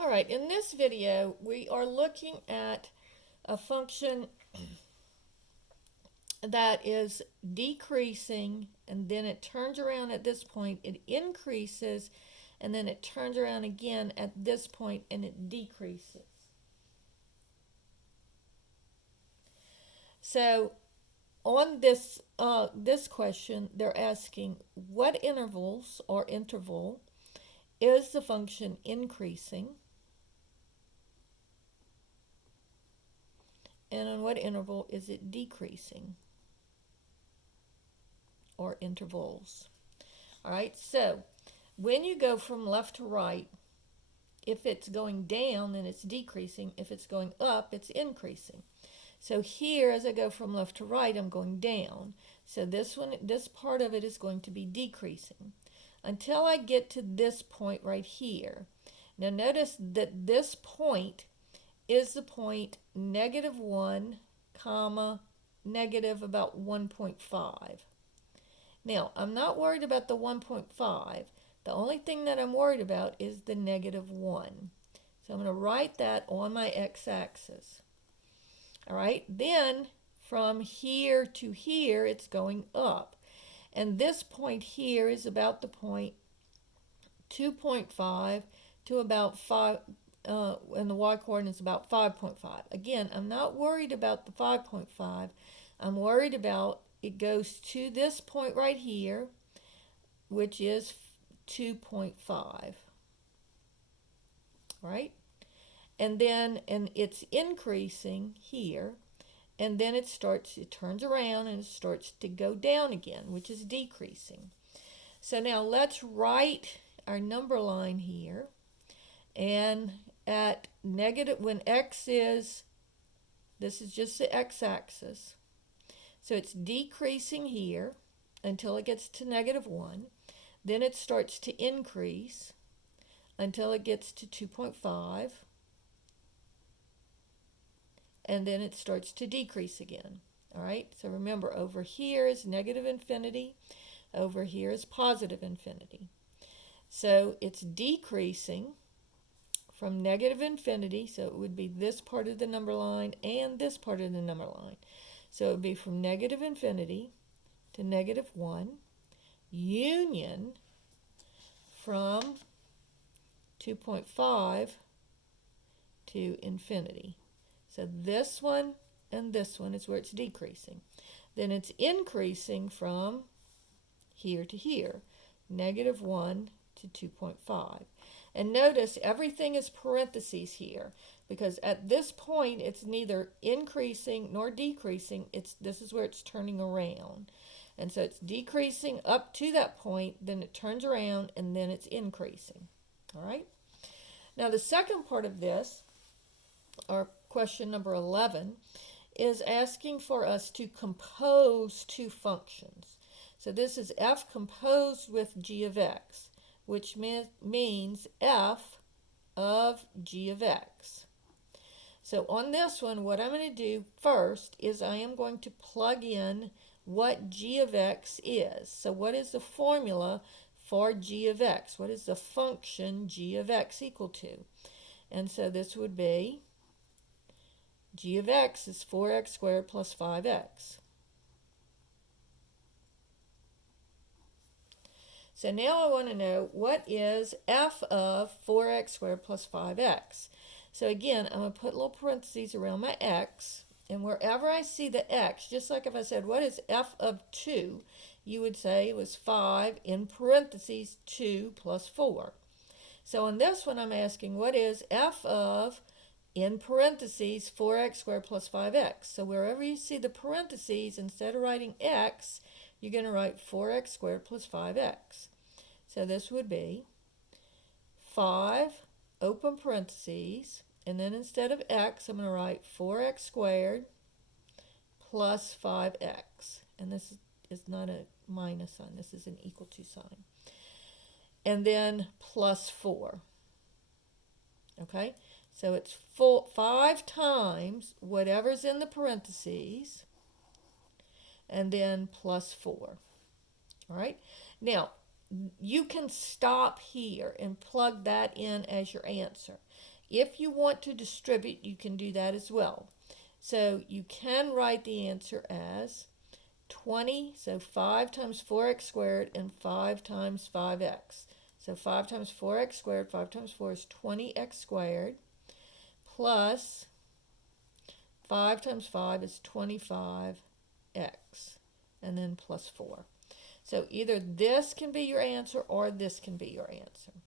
All right, in this video, we are looking at a function that is decreasing, and then it turns around at this point, it increases, and then it turns around again at this point and it decreases. So on this question, they're asking what intervals or interval is the function increasing, and on what interval is it decreasing, or intervals. All right, so when you go from left to right, if it's going down, then it's decreasing. If it's going up, it's increasing. So here, as I go from left to right, I'm going down. So this part of it is going to be decreasing until I get to this point right here. Now notice that this point is the point -1, comma, negative about 1.5. Now, I'm not worried about the 1.5. The only thing that I'm worried about is the -1. So I'm going to write that on my x-axis. All right, then from here to here, it's going up. And this point here is about the point 2.5 to about 5, and the y-coordinate is about 5.5. Again, I'm not worried about the 5.5. I'm worried about it goes to this point right here, which is 2.5, right? And it's increasing here, and then it turns around and it starts to go down again, which is decreasing. So now let's write our number line here, and at negative, when x is, this is just the x-axis, so it's decreasing here until it gets to -1. Then it starts to increase until it gets to 2.5. And then it starts to decrease again. All right, so remember, over here is -infinity. Over here is +infinity. So it's decreasing from -infinity, so it would be this part of the number line and this part of the number line. So it would be from -infinity to -1, union from 2.5 to infinity. So this one and this one is where it's decreasing. Then it's increasing from here to here, -1 to 2.5. And notice everything is parentheses here, because at this point it's neither increasing nor decreasing. This is where it's turning around. And so it's decreasing up to that point, then it turns around, and then it's increasing. All right? Now the second part of this, or question number 11, is asking for us to compose two functions. So this is f composed with g of x, which means f of g of x. So on this one, what I'm going to do first is I am going to plug in what g of x is. So what is the formula for g of x? What is the function g of x equal to? And so this would be g of x is 4x squared plus 5x. So now I want to know what is f of 4x squared plus 5x. So again, I'm going to put little parentheses around my x, and wherever I see the x, just like if I said, what is f of 2, you would say it was 5 in parentheses 2 plus 4. So on this one, I'm asking, what is f of, in parentheses, 4x squared plus 5x. So wherever you see the parentheses, instead of writing x, you're going to write 4x squared plus 5x. So this would be 5, open parentheses, and then instead of x, I'm going to write 4x squared plus 5x. And this is not a minus sign, this is an equal to sign. And then plus 4. Okay? So it's 5 times whatever's in the parentheses, and then plus 4. All right? Now, you can stop here and plug that in as your answer. If you want to distribute, you can do that as well. So you can write the answer as 20, so 5 times 4x squared and 5 times 5x. So 5 times 4x squared, 5 times 4 is 20x squared, plus 5 times 5 is 25x, and then plus 4. So either this can be your answer or this can be your answer.